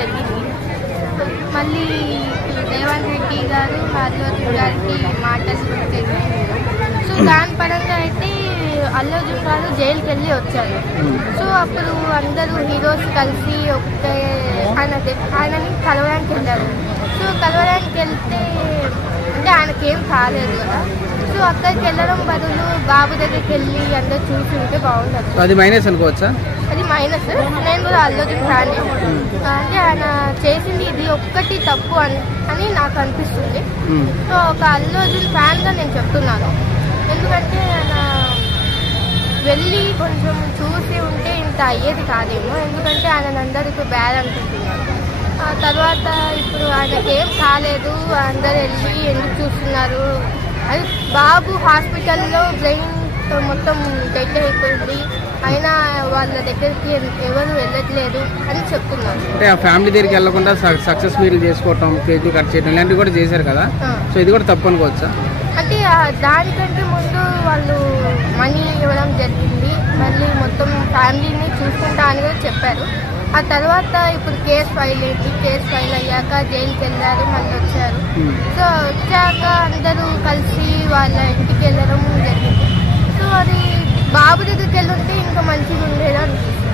జరిగింది. మళ్ళీ రేవంత్ రెడ్డి గారు అల్లు అర్జున్ గారికి మాటలు కూడా జరిగింది. సో దాని పరంగా అయితే అల్లు అర్జున్ గారు జైలుకి వెళ్ళి వచ్చారు. సో అప్పుడు అందరూ హీరోస్ కలిసి ఒకటే ఆయనని కలవడానికి వెళ్ళారు. సో కలవడానికి వెళ్తే అంటే ఆయనకేం కాలేదు కదా. సో అక్కడికి వెళ్ళడం బదులు బాబు దగ్గరికి వెళ్ళి అందరూ చూసి ఉంటే బాగుంటుంది. అది మైనస్ అనుకోవచ్చా? అది మైనస్. నేను కూడా అల్లు అర్జున్ ఫ్యాన్. అంటే ఆయన చేసింది ఇది ఒక్కటి తప్పు అని నాకు అనిపిస్తుంది. సో ఒక అల్లు అర్జున్ ఫ్యాన్గా నేను చెప్తున్నాను. ఎందుకంటే ఆయన వెళ్ళి కొంచెం చూసి ఉంటే ఇంత అయ్యేది కాదేమో. ఎందుకంటే ఆయన అందరికీ బ్యాడ్ అనుకుంటున్నారు. తర్వాత ఇప్పుడు ఆయనకి ఏం కాలేదు, అందరు వెళ్ళి ఎందుకు చూస్తున్నారు. అది బాబు హాస్పిటల్లో బ్రెయిన్ మొత్తం డెడ్ అయిపోయింది, అయినా వాళ్ళ దగ్గరికి ఎవరు వెళ్ళట్లేదు అని చెప్తున్నారు. అంటే ఆ ఫ్యామిలీ దగ్గరికి వెళ్ళకుండా సక్సెస్ మీల్ చేసుకోవటం, కేజీ కట్ చేయడం ఇలాంటివి కూడా చేశారు కదా. సో ఇది కూడా తప్పు అనుకోవచ్చా? అంటే దానికంటే ముందు వాళ్ళు మనీ ఇవ్వడం జరిగింది. మళ్ళీ మొత్తం ఫ్యామిలీని చూసుకుంటా అని కూడా చెప్పారు. ఆ తర్వాత ఇప్పుడు కేసు ఫైల్ అయింది. కేసు ఫైల్ అయ్యాక జైలుకి వెళ్ళారు, మళ్ళీ వచ్చారు. సో వచ్చాక అందరూ కలిసి వాళ్ళ ఇంటికి వెళ్ళడం జరిగింది. సో అది బాబు దగ్గరికి వెళ్ళుంటే ఇంకా మంచిగా ఉండేది అనిపిస్తుంది.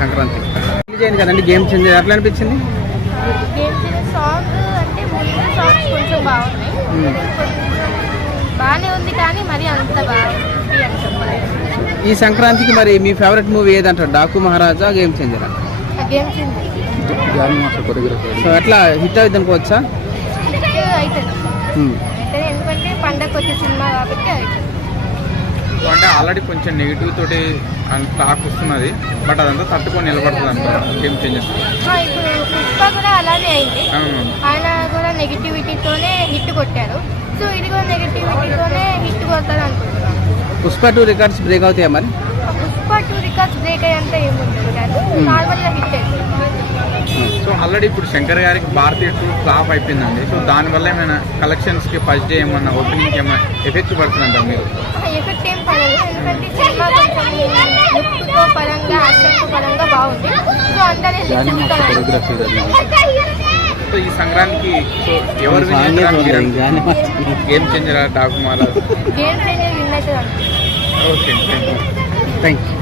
సంక్రాంతి కదండి, గేమ్ చేంజర్ ఎట్లా అనిపించింది? గేమ్ చేంజర్ సాంగ్ అంటే ముందు సాంగ్స్ కొంచెం బాగున్నాయి, బాగానే ఉంది, కానీ మరి అంత బాగుంది అని చెప్పలేదు. ఈ సంక్రాంతికి మరి మీ ఫేవరెట్ మూవీ ఏదంటారు? డాకు మహారాజా, గేమ్ చేంజరా? Game changer. సో ఎట్లా హిట్ అవుతుంది అనుకోవచ్చా? అవుతుంది, ఎందుకంటే పండగ వచ్చే సినిమా కాబట్టి అవుతుంది. అంటే ఆల్రెడీ కొంచెం నెగిటివ్ తోటి టాక్ వస్తున్నది, బట్ అదంతా తట్టుకొని నిలబడుతుంది అంటారు గేమ్ చేంజర్. ఇప్పుడు పుష్ప కూడా అలానే అయింది, ఆయన కూడా నెగిటివిటీతోనే హిట్ కొట్టారు. సో ఇది కూడా నెగిటివిటీతోనే హిట్ కొడతారు అనుకుంటున్నాను. పుష్ప 2 రికార్డ్స్ బ్రేక్ అవుతాయా మరి? పుష్ప 2 రికార్డ్స్ బ్రేక్ అయ్యేంత ఏముంటుంది, కానీ నార్మల్గా హిట్ అయింది. సో ఆల్రెడీ ఇప్పుడు శంకర్ గారికి భారతీయ 2 ఫ్లాప్ అయిపోయిందండి. సో దానివల్ల ఏమైనా కలెక్షన్స్కి ఫస్ట్ డే ఏమన్నా ఓపెనింగ్కి ఏమైనా ఎఫెక్ట్ పడుతుందంటారు మీరు? ఎఫెక్ట్ ఏం పడదు, ఎందుకంటే సినిమా కొంచెం లుక్తో పరంగా యాక్షన్తో పరంగా బాగుంది. సో అందరూ సో ఈ సంక్రాంతికి సో ఎవరు game changer Daaku Maharaja? Game changer win అవుతుంది. Okay, thank you.